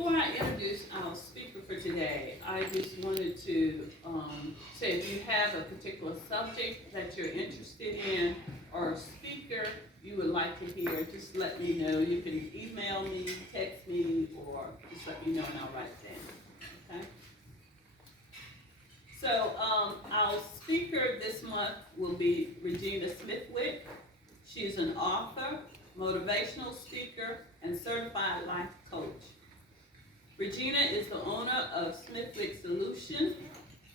before I introduce our speaker for today, I just wanted to say if you have a particular subject that you're interested in or a speaker you would like to hear, just let me know. You can email me, text me, or just let me know and I'll write it down. Okay? So our speaker this month will be Regina Smithwick. She is an author, motivational speaker, and certified life coach. Regina is the owner of Smithwick Solutions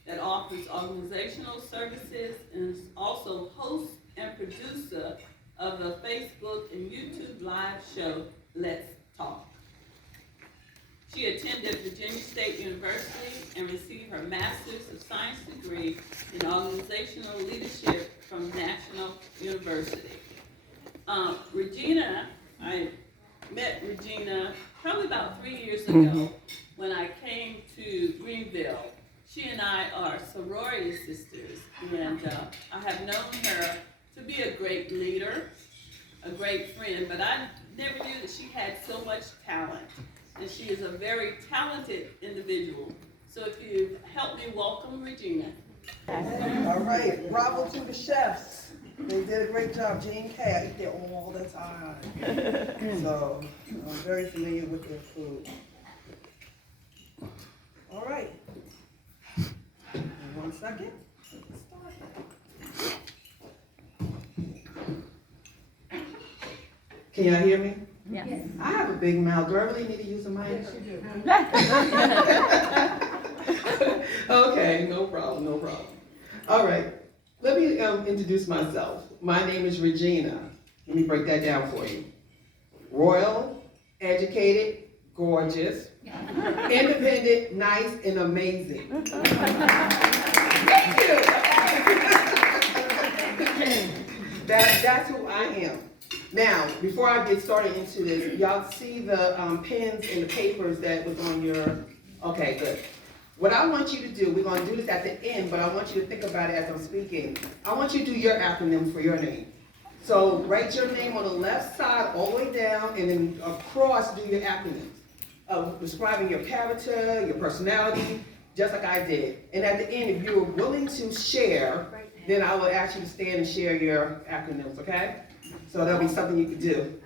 that offers organizational services and is also host and producer of the Facebook and YouTube live show, Let's Talk. She attended Virginia State University and received her Master's of Science degree in Organizational Leadership from National University. I met Regina probably about 3 years ago when I came to Greenville. She and I are sorority sisters, and I have known her to be a great leader, a great friend, but I never knew that she had so much talent, and she is a very talented individual. So if you help me welcome Regina. All right, bravo to the chefs. They did a great job. Jean K, I eat there all the time. So I'm very familiar with their food. All right. In 1 second. Let's start. Can y'all hear me? Yes. I have a big mouth. Do I really need to use a mic? Okay, no problem. All right, let me introduce myself. My name is Regina. Let me break that down for you. Royal, educated, gorgeous, independent, nice, and amazing. Thank you. That's who I am. Now, before I get started into this, y'all see the pens and the papers that was on your, okay, good. What I want you to do, we're going to do this at the end, but I want you to think about it as I'm speaking. I want you to do your acronym for your name. So write your name on the left side all the way down, and then across do your acronyms of describing your character, your personality, just like I did. And at the end, if you're willing to share, then I will ask you to stand and share your acronyms, okay? So that'll be something you could do.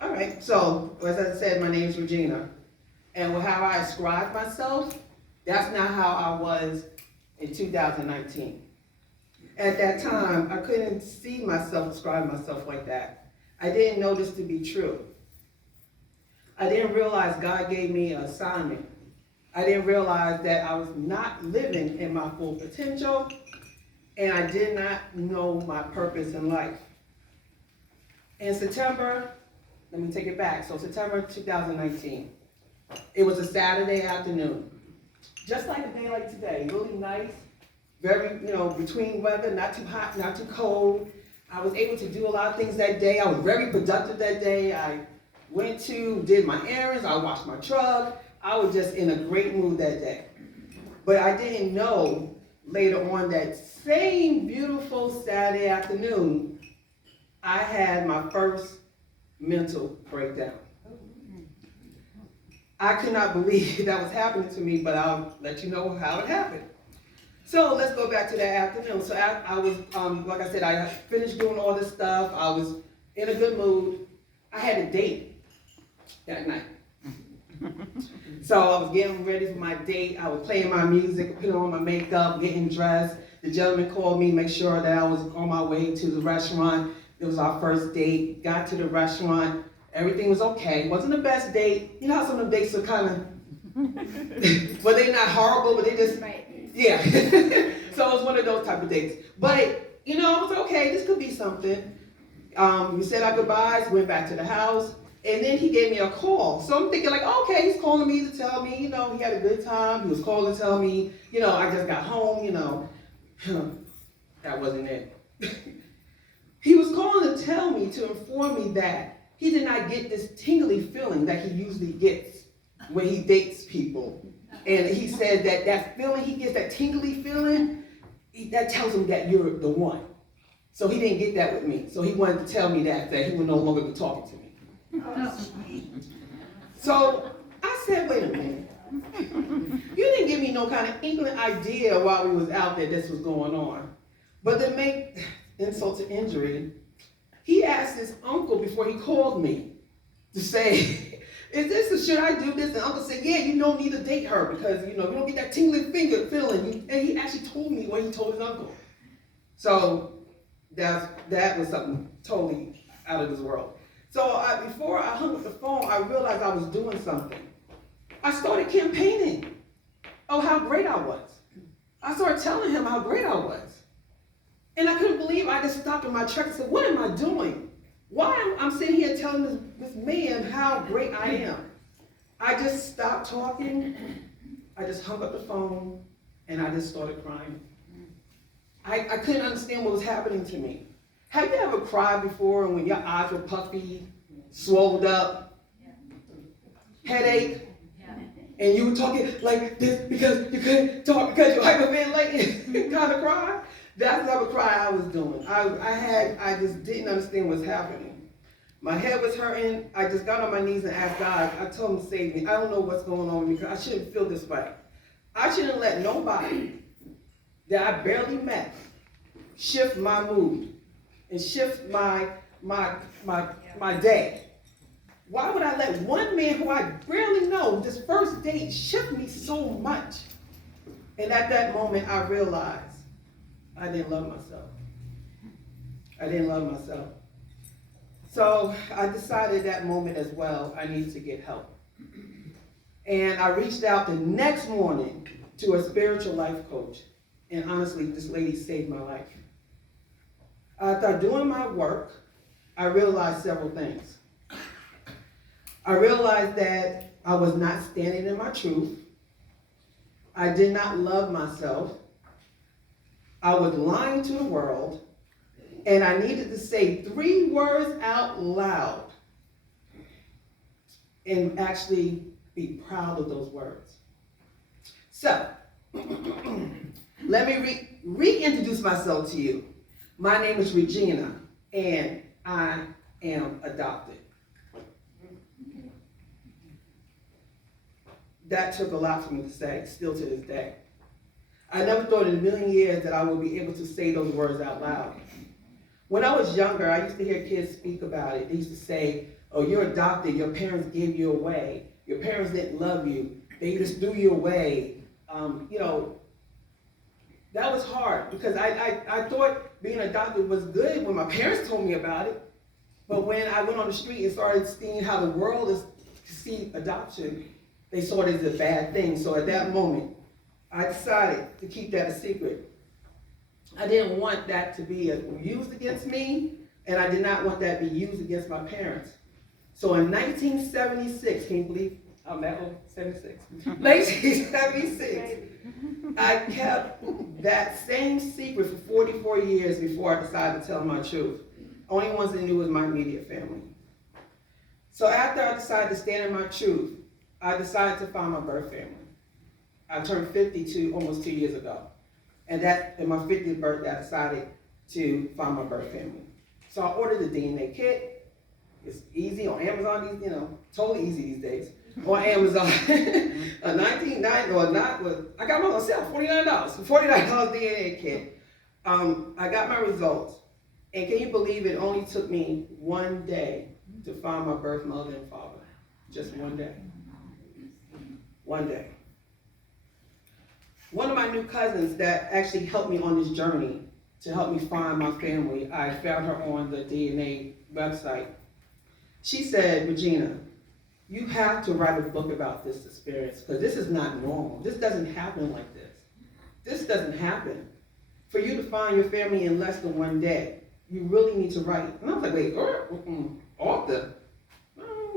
All right, so as I said, my name is Regina. And how I describe myself, that's not how I was in 2019. At that time, I couldn't see myself describe myself like that. I didn't know this to be true. I didn't realize God gave me an assignment. I didn't realize that I was not living in my full potential, and I did not know my purpose in life. In September, let me take it back. So September 2019, it was a Saturday afternoon. Just like a day like today, really nice, very, between weather, not too hot, not too cold. I was able to do a lot of things that day. I was very productive that day. I did my errands, I washed my truck. I was just in a great mood that day. But I didn't know later on that same beautiful Saturday afternoon, I had my first mental breakdown. I could not believe that was happening to me, but I'll let you know how it happened. So let's go back to that afternoon. So I was, like I said, I finished doing all this stuff. I was in a good mood. I had a date that night. So I was getting ready for my date. I was playing my music, putting on my makeup, getting dressed. The gentleman called me, make sure that I was on my way to the restaurant. It was our first date. Got to the restaurant. Everything was okay. It wasn't the best date. You know how some of the dates are kind of, well, they're not horrible, but they just, yeah. So it was one of those type of dates. But, I was okay. This could be something. We said our goodbyes, went back to the house, and then he gave me a call. So I'm thinking like, okay, he's calling me to tell me, he had a good time. He was calling to tell me, I just got home, That wasn't it. He was calling to tell me, to inform me that he did not get this tingly feeling that he usually gets when he dates people. And he said that feeling he gets, that tingly feeling, that tells him that you're the one. So he didn't get that with me. So he wanted to tell me that he would no longer be talking to me. So I said, wait a minute. You didn't give me no kind of inkling idea while we was out there this was going on. But to make insult to injury, he asked his uncle before he called me to say, is this or should I do this? And uncle said, yeah, you don't need to date her because, you don't get that tingling finger feeling. And he actually told me what he told his uncle. So that was something totally out of this world. So before I hung up the phone, I realized I was doing something. I started campaigning of how great I was. I started telling him how great I was. And I couldn't believe I just stopped in my track and said, what am I doing? Why am I sitting here telling this man how great I am? I just stopped talking. I just hung up the phone and I just started crying. I couldn't understand what was happening to me. Have you ever cried before when your eyes were puffy, swelled up, headache, and you were talking like this because you couldn't talk because you're hyperventilating, kind of cry? That's the type of cry I was doing. I just didn't understand what's happening. My head was hurting. I just got on my knees and asked God. I told him to save me. I don't know what's going on with me because I shouldn't feel this way. I shouldn't let nobody that I barely met shift my mood and shift my day. Why would I let one man who I barely know, this first date, shift me so much? And at that moment, I realized I didn't love myself. I didn't love myself. So I decided that moment as well, I needed to get help. And I reached out the next morning to a spiritual life coach. And honestly, this lady saved my life. After doing my work, I realized several things. I realized that I was not standing in my truth. I did not love myself. I was lying to the world. And I needed to say 3 words out loud and actually be proud of those words. So, let me reintroduce myself to you. My name is Regina, and I am adopted. That took a lot for me to say, still to this day. I never thought in a million years that I would be able to say those words out loud. When I was younger, I used to hear kids speak about it. They used to say, oh, you're adopted, your parents gave you away. Your parents didn't love you. They just threw you away. That was hard because I thought being adopted was good when my parents told me about it. But when I went on the street and started seeing how the world is to see adoption, they saw it as a bad thing. So at that moment, I decided to keep that a secret. I didn't want that to be used against me, and I did not want that to be used against my parents. So in 1976, can you believe I'm that old? 76. 1976, I kept that same secret for 44 years before I decided to tell my truth. Only ones that knew was my immediate family. So after I decided to stand in my truth, I decided to find my birth family. I turned 52 almost 2 years ago. And that, in my 50th birthday, I decided to find my birth family. So I ordered the DNA kit. It's easy on Amazon, totally easy these days. On Amazon, a $19.90 or not, I got mine on sale, $49. $49 DNA kit. I got my results. And can you believe it only took me 1 day to find my birth mother and father? Just 1 day. 1 day. One of my new cousins that actually helped me on this journey to help me find my family, I found her on the DNA website. She said, Regina, you have to write a book about this experience because this is not normal. This doesn't happen like this. This doesn't happen. For you to find your family in less than 1 day, you really need to write. And I was like, wait, author?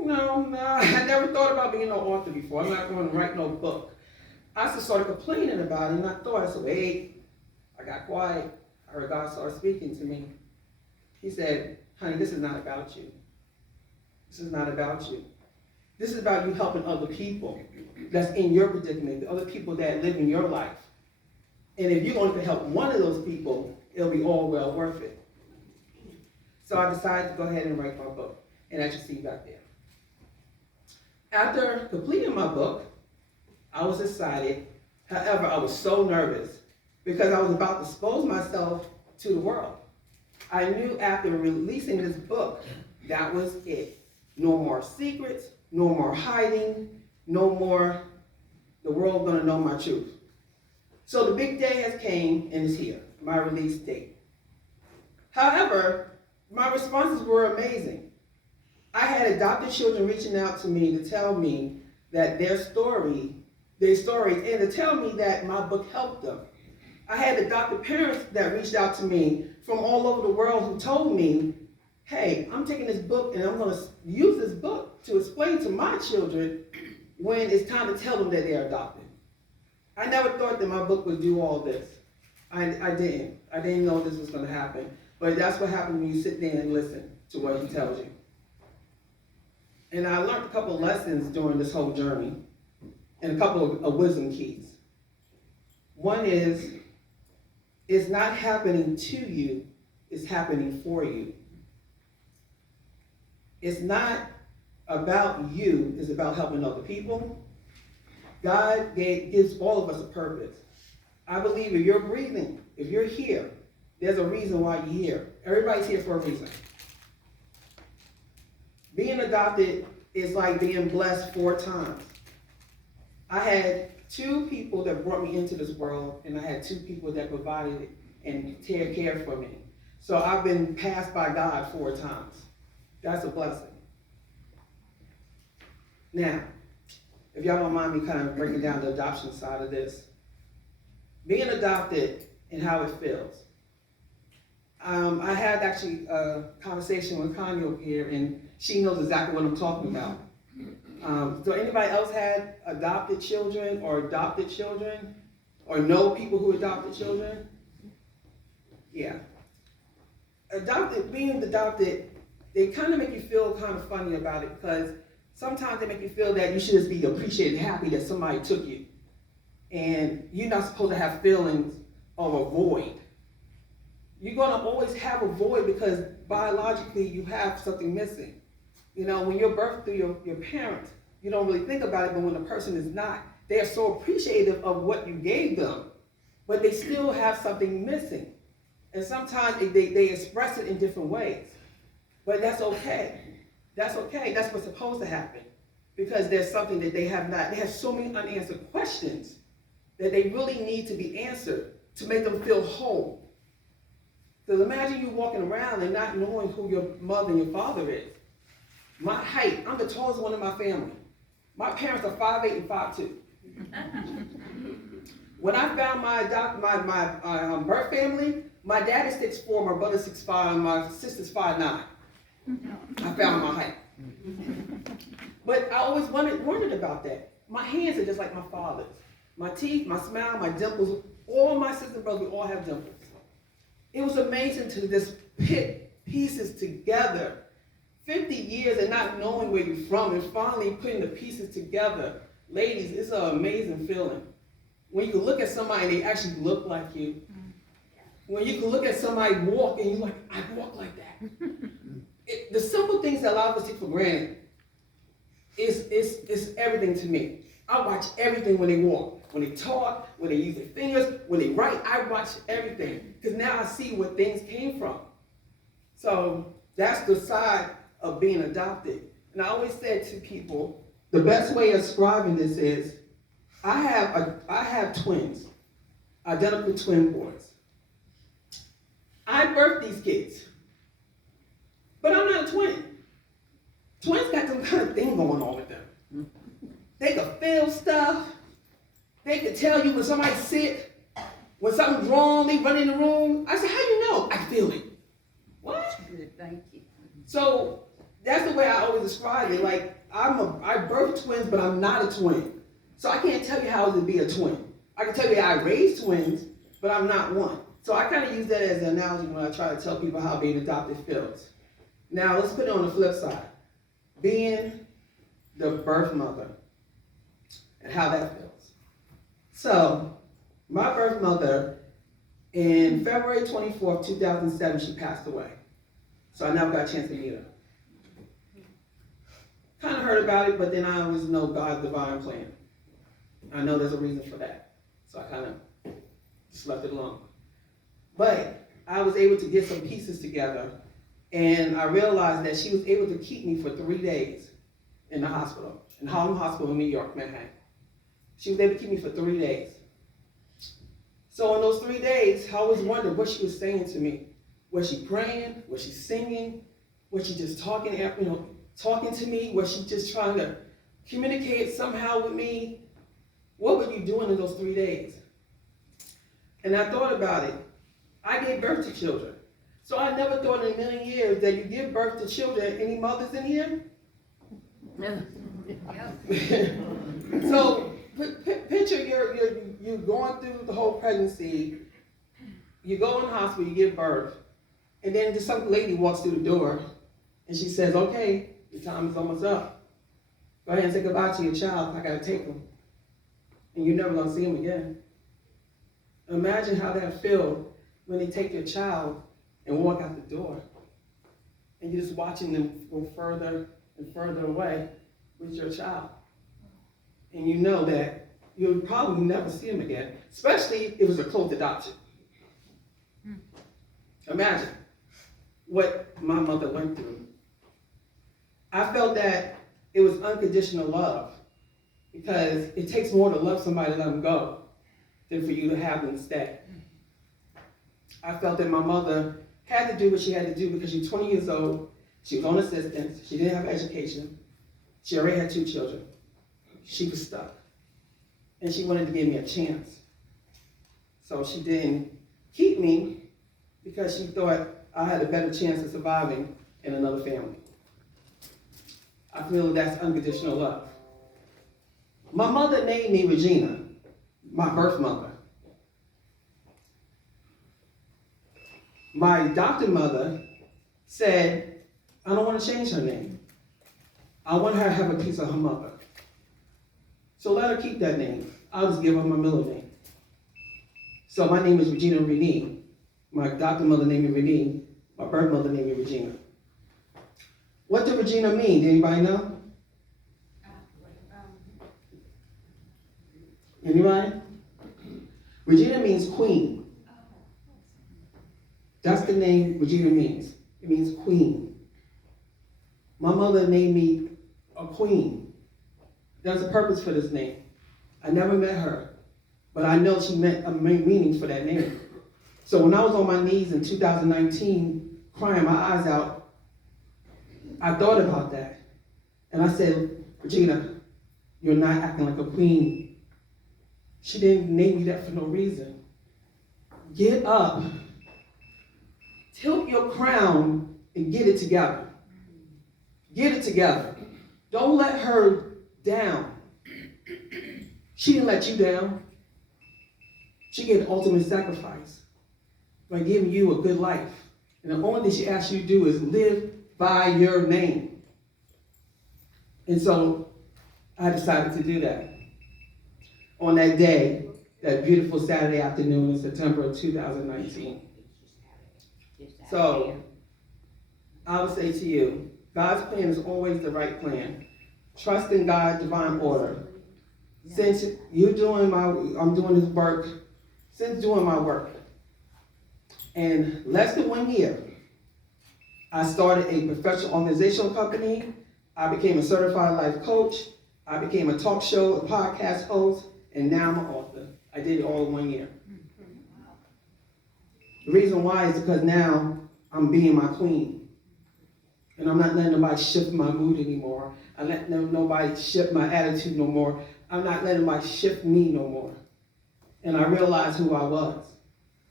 No, I never thought about being an author before. I'm not going to write no book. I just started complaining about it, and I said, wait, I got quiet. I heard God start speaking to me. He said, honey, this is not about you. This is not about you. This is about you helping other people that's in your predicament, the other people that live in your life. And if you're going to help one of those people, it'll be all well worth it. So I decided to go ahead and write my book, and as you see back there. After completing my book, I was excited. However, I was so nervous because I was about to expose myself to the world. I knew after releasing this book, that was it. No more secrets, no more hiding, no more the world gonna know my truth. So the big day has came and is here, my release date. However, my responses were amazing. I had adopted children reaching out to me to tell me that their stories, and to tell me that my book helped them. I had adopted parents that reached out to me from all over the world who told me, hey, I'm taking this book and I'm gonna use this book to explain to my children when it's time to tell them that they're adopted. I never thought that my book would do all this. I didn't. I didn't know this was gonna happen. But that's what happens when you sit there and listen to what he tells you. And I learned a couple of lessons during this whole journey, and a couple of wisdom keys. One is, it's not happening to you, it's happening for you. It's not about you, it's about helping other people. God gives all of us a purpose. I believe if you're breathing, if you're here, there's a reason why you're here. Everybody's here for a reason. Being adopted is like being blessed 4 times. I had 2 people that brought me into this world, and I had 2 people that provided and cared for me. So I've been passed by God 4 times. That's a blessing. Now, if y'all don't mind me kind of breaking down the adoption side of this, being adopted and how it feels. I had actually a conversation with Connie over here, and she knows exactly what I'm talking about. So anybody else had adopted children or know people who adopted children? Yeah. Being adopted, they kind of make you feel kind of funny about it, because sometimes they make you feel that you should just be appreciated and happy that somebody took you. And you're not supposed to have feelings of a void. You're gonna always have a void because biologically you have something missing. You know, when you're birthed through your parents, you don't really think about it, but when a person is not, they are so appreciative of what you gave them, but they still have something missing. And sometimes they express it in different ways. But that's okay. That's okay. That's what's supposed to happen. Because there's something that they have not. They have so many unanswered questions that they really need to be answered to make them feel whole. Because imagine you walking around and not knowing who your mother and your father is. My height, I'm the tallest one in my family. My parents are 5'8" and 5'2". When I found my birth family, my dad is 6'4", my brother's 6'5", and my sister's 5'9". I found my height. But I always wondered about that. My hands are just like my father's. My teeth, my smile, my dimples, all my sisters and brothers, we all have dimples. It was amazing to just put pieces together. 50 years and not knowing where you're from and finally putting the pieces together. Ladies, it's an amazing feeling. When you can look at somebody and they actually look like you. When you can look at somebody walk and you're like, I walk like that. The simple things that a lot of us take for granted is everything to me. I watch everything when they walk. When they talk, when they use their fingers, when they write, I watch everything. Because now I see where things came from. So that's the side of being adopted. And I always said to people, the best way of describing this is, I have twins, identical twin boys. I birthed these kids, but I'm not a twin. Twins got some kind of thing going on with them. They can feel stuff. They can tell you when somebody's sick, when something's wrong, they run in the room. I said, how you know? I feel it. What? Thank you. So that's the way I always describe it. Like, I birthed twins, but I'm not a twin. So I can't tell you how to be a twin. I can tell you I raised twins, but I'm not one. So I kind of use that as an analogy when I try to tell people how being adopted feels. Now let's put it on the flip side. Being the birth mother and how that feels. So my birth mother, in February 24th, 2007, she passed away. So I never got a chance to meet her. kind of heard about it, but then I always know God's divine plan. I know there's a reason for that. So I kind of just left it alone. But I was able to get some pieces together, and I realized that she was able to keep me for 3 days in the hospital, in Harlem Hospital in New York, Manhattan. She was able to keep me for 3 days. So in those 3 days, I always wondered what she was saying to me. Was she praying? Was she singing? Was she just talking to me? Was she just trying to communicate somehow with me? What were you doing in those 3 days? And I thought about it. I gave birth to children. So I never thought in a million years that you give birth to children. Any mothers in here? Yeah. So picture you're going through the whole pregnancy. You go in the hospital, you give birth, and then just some lady walks through the door, and she says, "Okay, your time is almost up. Go ahead and say goodbye to your child. I gotta take him." And you're never gonna see him again. Imagine how that feels when they take your child and walk out the door, and you're just watching them go further and further away with your child. And you know that you'll probably never see him again, especially if it was a close adoption. Imagine what my mother went through. I felt that it was unconditional love, because it takes more to love somebody to let them go than for you to have them stay. I felt that my mother had to do what she had to do because she was 20 years old, she was on assistance, she didn't have education, she already had 2 children. She was stuck, and she wanted to give me a chance. So she didn't keep me because she thought I had a better chance of surviving in another family. I feel that's unconditional love. My mother named me Regina, my birth mother. My adopted mother said, I don't want to change her name. I want her to have a piece of her mother. So let her keep that name. I'll just give her my middle name. So my name is Regina Renee. My adopted mother named me Renee. My birth mother named me Regina. What does Regina mean? Anybody know? Anybody? Regina means queen. That's the name Regina means. It means queen. My mother named me a queen. There's a purpose for this name. I never met her, but I know she meant a meaning for that name. So when I was on my knees in 2019, crying my eyes out, I thought about that. And I said, Regina, you're not acting like a queen. She didn't name me that for no reason. Get up, tilt your crown, and get it together. Get it together. Don't let her down. She didn't let you down. She gave the ultimate sacrifice by giving you a good life. And the only thing she asks you to do is live by your name. And so I decided to do that. On that day, that beautiful Saturday afternoon in September of 2019. So I would say to you, God's plan is always the right plan. Trust in God's divine order. Since I'm doing this work, since doing my work, in less than 1 year, I started a professional organizational company. I became a certified life coach. I became a talk show, a podcast host, and now I'm an author. I did it all in 1 year. The reason why is because now I'm being my queen. And I'm not letting nobody shift my mood anymore. I'm not letting nobody shift my attitude no more. I'm not letting nobody shift me no more. And I realized who I was.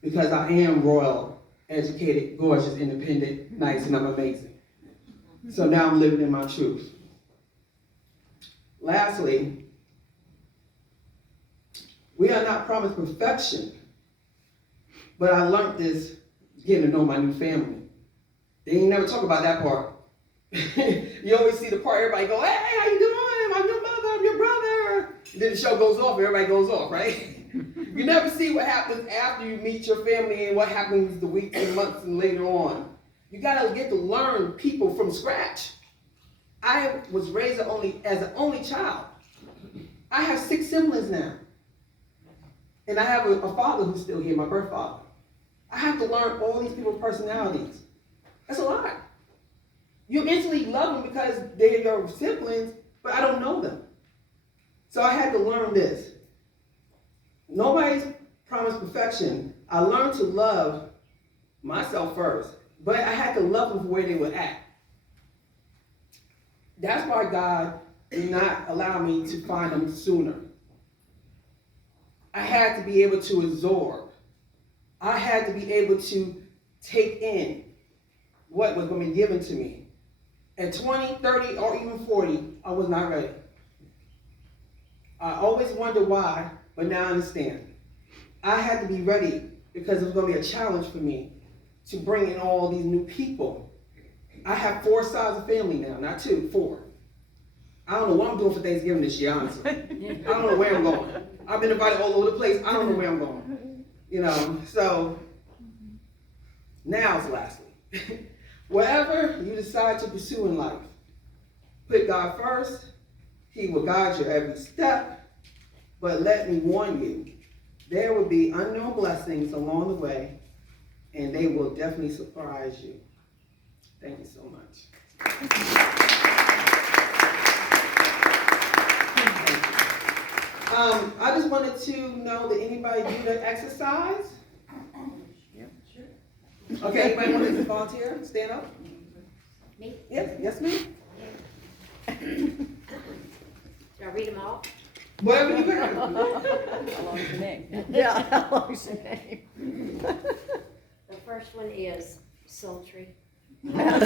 Because I am royal, educated, gorgeous, independent, nice, and I'm amazing. So now I'm living in my truth. Lastly, we are not promised perfection. But I learned this getting to know my new family. They ain't never talk about that part. You always see the part everybody go, hey, how you doing? I'm your mother, I'm your brother. And then the show goes off, everybody goes off, right? You never see what happens after you meet your family and what happens the weeks and months and later on. You gotta get to learn people from scratch. I was raised as an only child. I have 6 siblings now. And I have a father who's still here, my birth father. I have to learn all these people's personalities. That's a lot. You instantly love them because they're your siblings, but I don't know them. So I had to learn this. Nobody's promised perfection. I learned to love myself first, but I had to love them for where they were at. That's why God did not allow me to find them sooner. I had to be able to absorb. I had to be able to take in what was going to be given to me. At 20, 30, or even 40, I was not ready. I always wondered why, but now I understand. I had to be ready because it was going to be a challenge for me to bring in all these new people. I have 4 sides of family now, not 2, 4. I don't know what I'm doing for Thanksgiving this year, honestly. I don't know where I'm going. I've been invited all over the place. I don't know where I'm going. So now's lastly. Whatever you decide to pursue in life, put God first. He will guide you every step. But let me warn you, there will be unknown blessings along the way, and they will definitely surprise you. Thank you so much. I just wanted to know that anybody do the exercise? Yeah, sure. Okay, anybody want to volunteer? Stand up. Me? Yes, ma'am. Do I read them all? Whatever you have. How long's your name? Yeah, how long's your name? The first one is sultry. That's a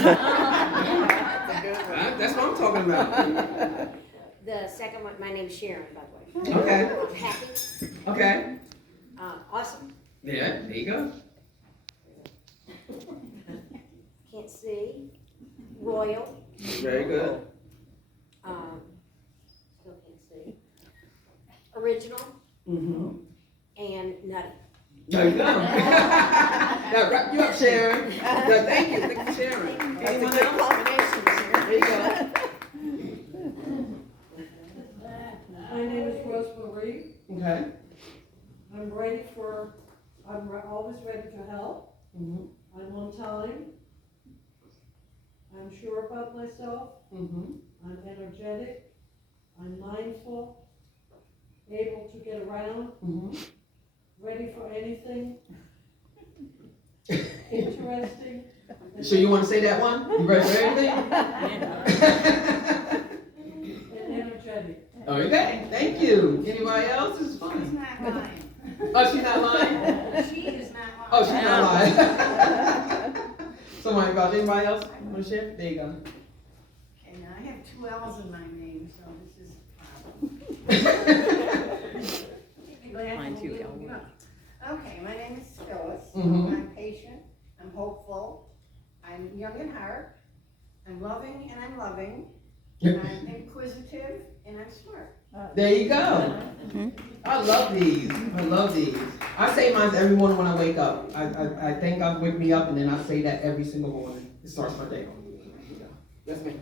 good one. That's what I'm talking about. The second one, my name's Sharon, by the way. Okay. Happy. Okay. Awesome. Yeah, there you go. Can't see. Royal. Very good. Still can't see. Original. Mm-hmm. And nutty. There you go. Now wrap you up, Sharon. No, thank you for sharing. That's a Anyone good else? combination, Sharon. There you go. My name is Rose Marie. Okay. I'm always ready to help. Mm-hmm. I'm on time. I'm sure about myself. Mm-hmm. I'm energetic. I'm mindful. Able to get around. Mm-hmm. Ready for anything. Interesting. So you want to say that one? You ready for everything? And energetic. Okay, thank you. Anybody else? This is fun. She's not lying. Oh, she's not lying? She is not lying. Oh, she's not lying. Somebody about anybody else want to share? There you go. Okay, now I have 2 L's in my name, so this is a problem. Mine too, L. Okay, my name is Phyllis. Mhm. I'm patient, I'm hopeful, I'm young at heart, I'm loving and I'm loving, I'm inquisitive, and I'm smart. There you go. I love these. I love these. I say mine every morning when I wake up. I thank God wake me up, and then I say that every single morning. It starts my day. Yes, ma'am.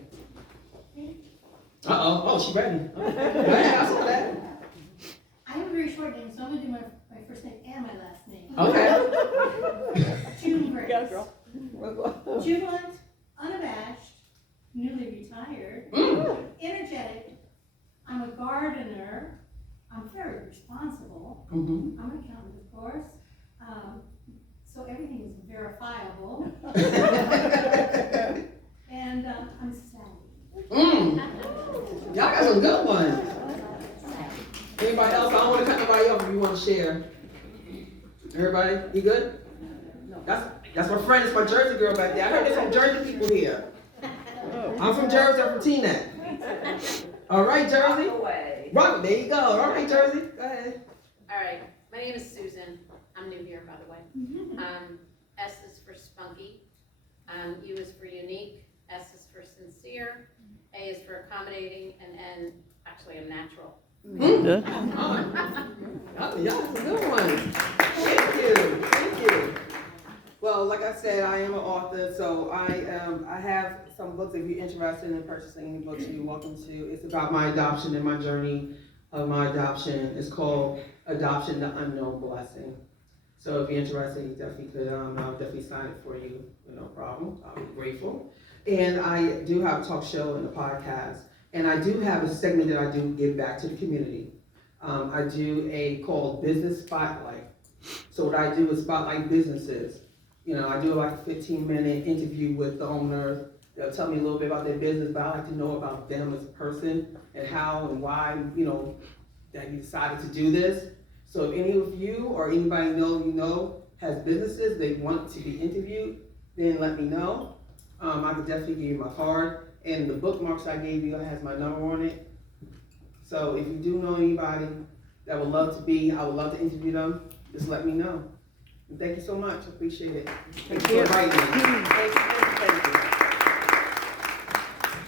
Uh-oh. Oh, she ready. Go ahead, I saw that. I have a very short name, so I'm gonna do my first name and my last name. Okay. June Grace. Yeah, girl. Jubilant, unabashed, newly retired, energetic. I'm a gardener. I'm very responsible. Mm-hmm. I'm an accountant, of course. So everything is verifiable. And I'm savvy. Y'all got some good ones. Anybody else? I don't want to cut nobody off if you want to share. Everybody, you good? That's my friend. It's my Jersey girl back there. I heard there's some Jersey people here. I'm from Jersey. I'm from Teaneck. All right, Jersey. Rock. There you go. All right, Jersey. Go ahead. All right. My name is Susan. I'm new here, by the way. S is for spunky. U is for unique. S is for sincere. A is for accommodating. And N, actually, I'm natural. Y'all got some good ones. Thank you. Thank you. Well, like like I said, I am an author, so I have some books. If you're interested in purchasing any books, you're welcome to. It's about my adoption and my journey of my adoption. It's called Adoption: The Unknown Blessing. So if you're interested, you definitely could, I'll definitely sign it for you, no problem, I'll be grateful. And I do have a talk show and a podcast, and I do have a segment that I do give back to the community. I do a called Business Spotlight. So what I do is spotlight businesses. You know, I do like a 15-minute interview with the owner. They'll tell me a little bit about their business, but I like to know about them as a person and how and why, you know, that you decided to do this. So if any of you or anybody you know has businesses they want to be interviewed, then let me know. I could definitely give you my card, and the bookmarks I gave you has my number on it. So if you do know anybody that would love to be, I would love to interview them, just let me know. And thank you so much, I appreciate it. Thank you for inviting me. Thank you.